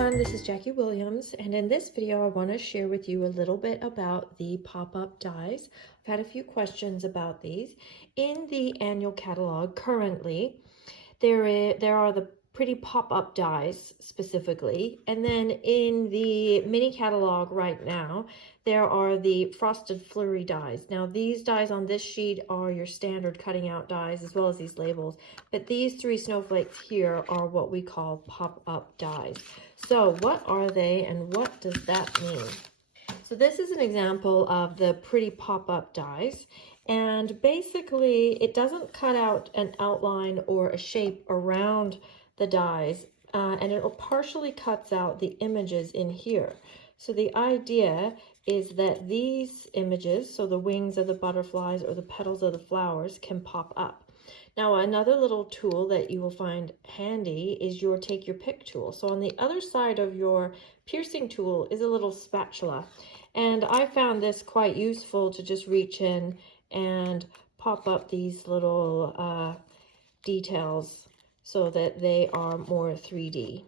everyone, this is Jackie Williams, and in this video I want to share with you a little bit about the pop-up dies. I've had a few questions about these. In the annual catalog currently, there are the pretty pop-up dies specifically, and then in the mini catalog right now there are the frosted flurry dies. Now these dies on this sheet are your standard cutting out dies as well as these labels, but these three snowflakes here are what we call pop-up dies. So what are they and what does that mean? So this is an example of the pretty pop-up dies, and basically it doesn't cut out an outline or a shape around the dies, and it partially cuts out the images in here. So the idea is that these images, so the wings of the butterflies or the petals of the flowers, can pop up. Now another little tool that you will find handy is your take your pick tool. So on the other side of your piercing tool is a little spatula, and I found this quite useful to just reach in and pop up these little details so that they are more 3D.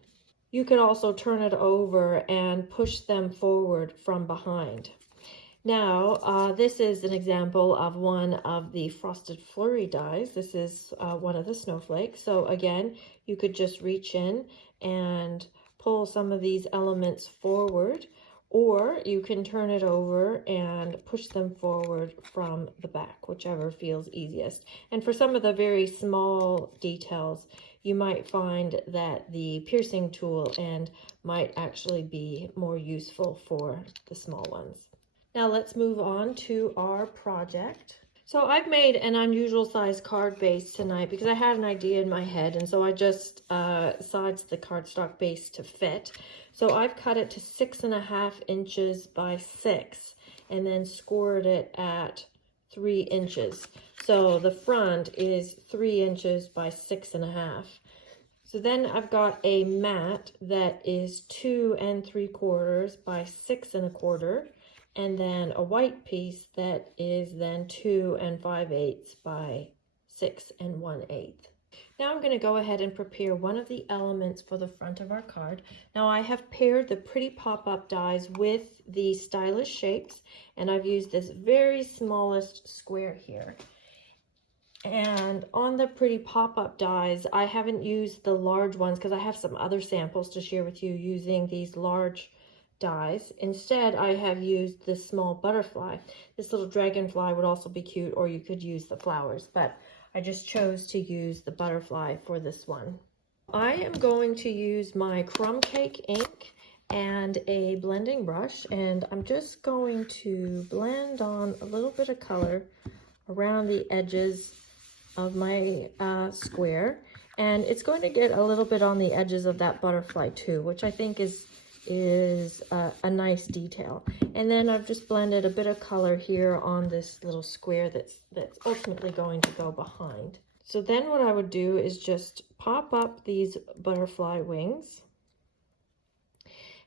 You can also turn it over and push them forward from behind. Now, this is an example of one of the frosted flurry dies. This is one of the snowflakes. So again, you could just reach in and pull some of these elements forward, or you can turn it over and push them forward from the back, whichever feels easiest. And for some of the very small details, you might find that the piercing tool end might actually be more useful for the small ones. Now let's move on to our project. So I've made an unusual size card base tonight because I had an idea in my head, and so I just sized the cardstock base to fit. So I've cut it to 6.5 inches by 6 and then scored it at 3 inches. So the front is 3 inches by 6.5. So then I've got a mat that is 2 3/4 by 6 1/4. And then a white piece that is then 2 5/8 by 6 1/8. Now I'm going to go ahead and prepare one of the elements for the front of our card. Now I have paired the pretty pop-up dies with the stylish shapes, and I've used this very smallest square here. And on the pretty pop-up dies, I haven't used the large ones because I have some other samples to share with you using these large dies. Instead, I have used this small butterfly. This little dragonfly would also be cute, or you could use the flowers, but I just chose to use the butterfly for this one. I am going to use my crumb cake ink and a blending brush, and I'm just going to blend on a little bit of color around the edges of my square, and it's going to get a little bit on the edges of that butterfly too, which I think is a nice detail. And then I've just blended a bit of color here on this little square that's ultimately going to go behind. So then what I would do is just pop up these butterfly wings,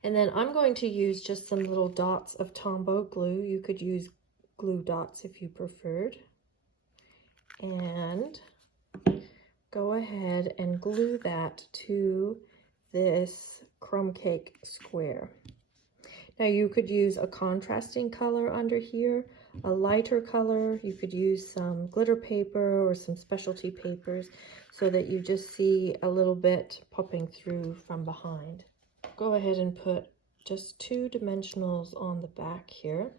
and then I'm going to use just some little dots of Tombow glue. You could use glue dots if you preferred, and go ahead and glue that to this crumb cake square. Now you could use a contrasting color under here, a lighter color. You could use some glitter paper or some specialty papers so that you just see a little bit popping through from behind. Go ahead and put just 2 dimensionals on the back here.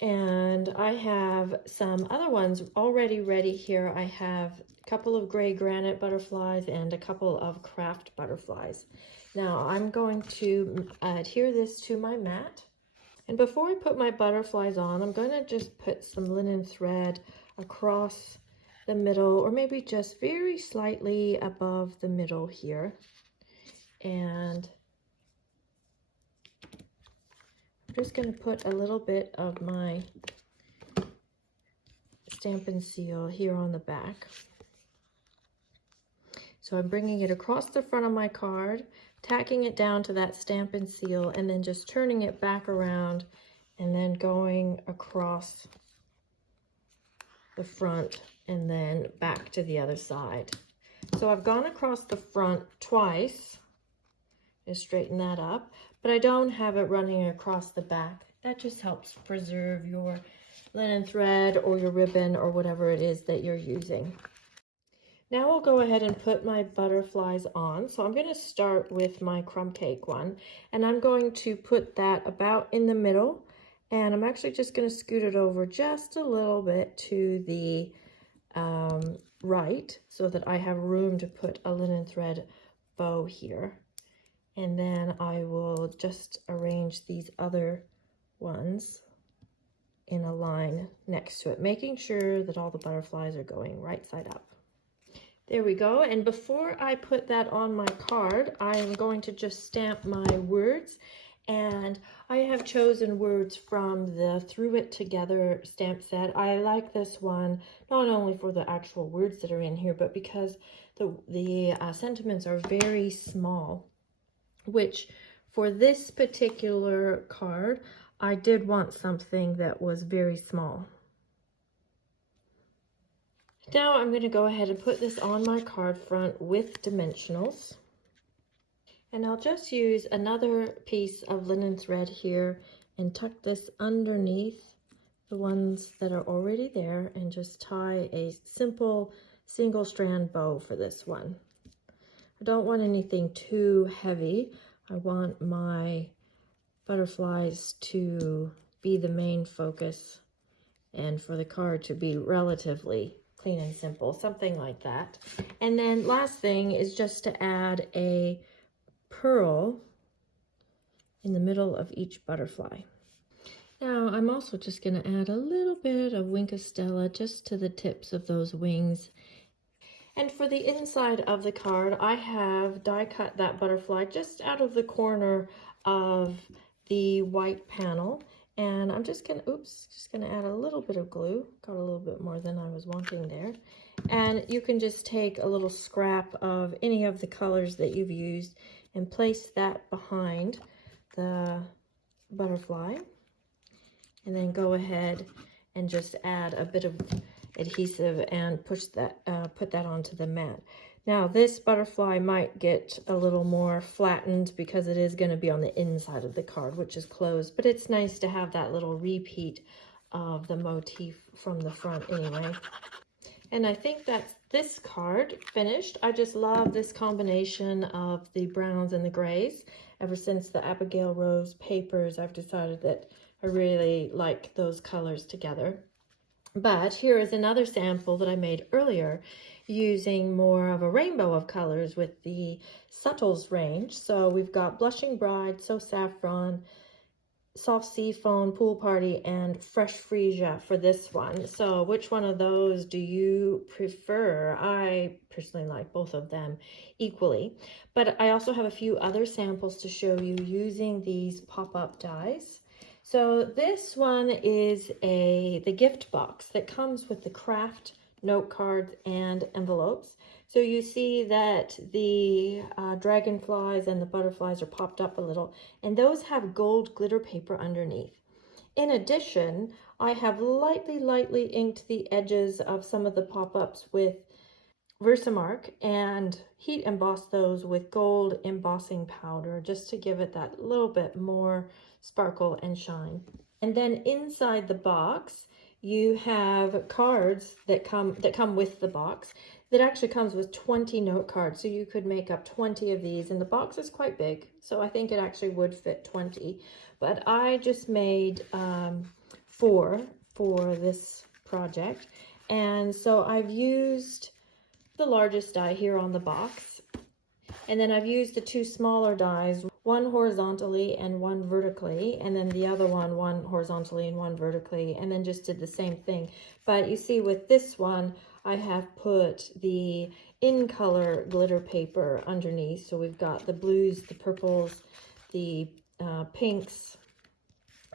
And I have some other ones already ready here. I have a couple of gray granite butterflies and a couple of craft butterflies. Now I'm going to adhere this to my mat. And before I put my butterflies on, I'm going to just put some linen thread across the middle, or maybe just very slightly above the middle here. And I'm just going to put a little bit of my Stampin' Seal here on the back. So I'm bringing it across the front of my card, tacking it down to that Stampin' Seal, and then just turning it back around and then going across the front and then back to the other side. So I've gone across the front twice, and straighten that up, but I don't have it running across the back. That just helps preserve your linen thread or your ribbon or whatever it is that you're using. Now I'll go ahead and put my butterflies on. So I'm going to start with my crumb cake one, and I'm going to put that about in the middle, and I'm actually just going to scoot it over just a little bit to the right, so that I have room to put a linen thread bow here. And then I will just arrange these other ones in a line next to it, making sure that all the butterflies are going right side up. There we go. And before I put that on my card, I'm going to just stamp my words. And I have chosen words from the Through It Together stamp set. I like this one, not only for the actual words that are in here, but because the sentiments are very small, which for this particular card, I did want something that was very small. Now I'm going to go ahead and put this on my card front with dimensionals. And I'll just use another piece of linen thread here and tuck this underneath the ones that are already there and just tie a simple single strand bow for this one. I don't want anything too heavy. I want my butterflies to be the main focus and for the card to be relatively clean and simple, something like that. And then last thing is just to add a pearl in the middle of each butterfly. Now I'm also just going to add a little bit of Wink of Stella just to the tips of those wings. And for the inside of the card, I have die cut that butterfly just out of the corner of the white panel. And I'm just gonna, add a little bit of glue. Got a little bit more than I was wanting there. And you can just take a little scrap of any of the colors that you've used and place that behind the butterfly. And then go ahead and just add a bit of adhesive and put that onto the mat. Now this butterfly might get a little more flattened because it is going to be on the inside of the card, which is closed, but it's nice to have that little repeat of the motif from the front anyway. And I think that's this card finished. I just love this combination of the browns and the grays. Ever since the Abigail Rose papers, I've decided that I really like those colors together. But here is another sample that I made earlier using more of a rainbow of colors with the Subtles range. So we've got Blushing Bride, So Saffron, Soft Sea Foam, Pool Party, and Fresh Freesia for this one. So which one of those do you prefer? I personally like both of them equally. But I also have a few other samples to show you using these pop-up dies. So this one is the gift box that comes with the craft note cards and envelopes. So you see that the dragonflies and the butterflies are popped up a little, and those have gold glitter paper underneath. In addition, I have lightly inked the edges of some of the pop-ups with Versamark and heat embossed those with gold embossing powder just to give it that little bit more sparkle and shine. And then inside the box you have cards that come with the box. That actually comes with 20 note cards, so you could make up 20 of these, and the box is quite big, so I think it actually would fit 20. But I just made 4 for this project, and so I've used the largest die here on the box, and then I've used the 2 smaller dies, one horizontally and one vertically, and then the other one horizontally and one vertically, and then just did the same thing. But you see with this one, I have put the in color glitter paper underneath. So we've got the blues, the purples, the pinks,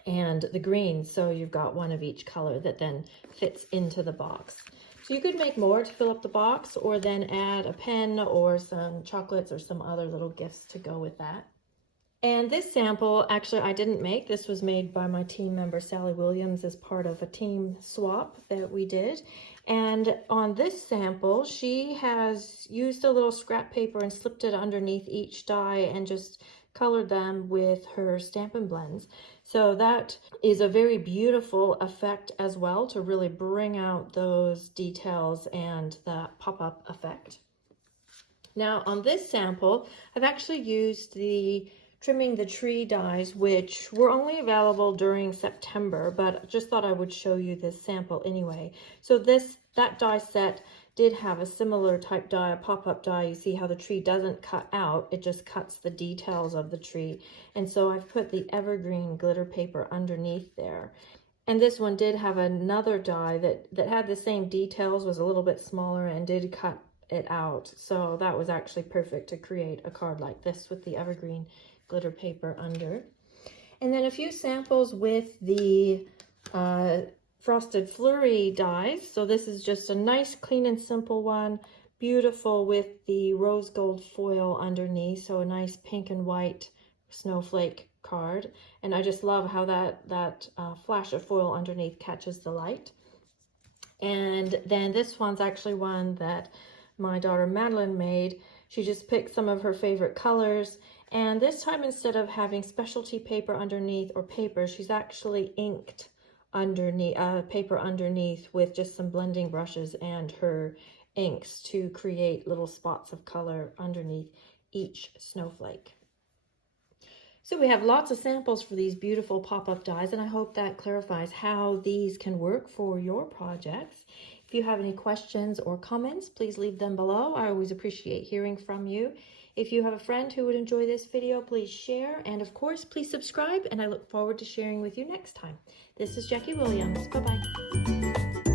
and the greens. So you've got one of each color that then fits into the box. So you could make more to fill up the box, or then add a pen or some chocolates or some other little gifts to go with that. And this sample, actually, I didn't make. This was made by my team member, Sally Williams, as part of a team swap that we did. And on this sample, she has used a little scrap paper and slipped it underneath each die and just colored them with her Stampin' Blends. So that is a very beautiful effect as well to really bring out those details and the pop-up effect. Now on this sample, I've actually used the Trimming the Tree dies, which were only available during September, but just thought I would show you this sample anyway. So that die set did have a similar type die, a pop-up die. You see how the tree doesn't cut out, it just cuts the details of the tree. And so I've put the evergreen glitter paper underneath there. And this one did have another die that had the same details, was a little bit smaller, and did cut it out. So that was actually perfect to create a card like this with the evergreen glitter paper under. And then a few samples with the Frosted Flurry dies. So this is just a nice, clean and simple one, beautiful with the rose gold foil underneath. So a nice pink and white snowflake card. And I just love how that flash of foil underneath catches the light. And then this one's actually one that my daughter Madeline made. She just picked some of her favorite colors, and this time instead of having specialty paper underneath or paper, she's actually inked underneath paper underneath with just some blending brushes and her inks to create little spots of color underneath each snowflake. So we have lots of samples for these beautiful pop-up dies, and I hope that clarifies how these can work for your projects. If you have any questions or comments, please leave them below. I always appreciate hearing from you. If you have a friend who would enjoy this video, please share. And of course, please subscribe, and I look forward to sharing with you next time. This is Jackie Williams. Bye-bye.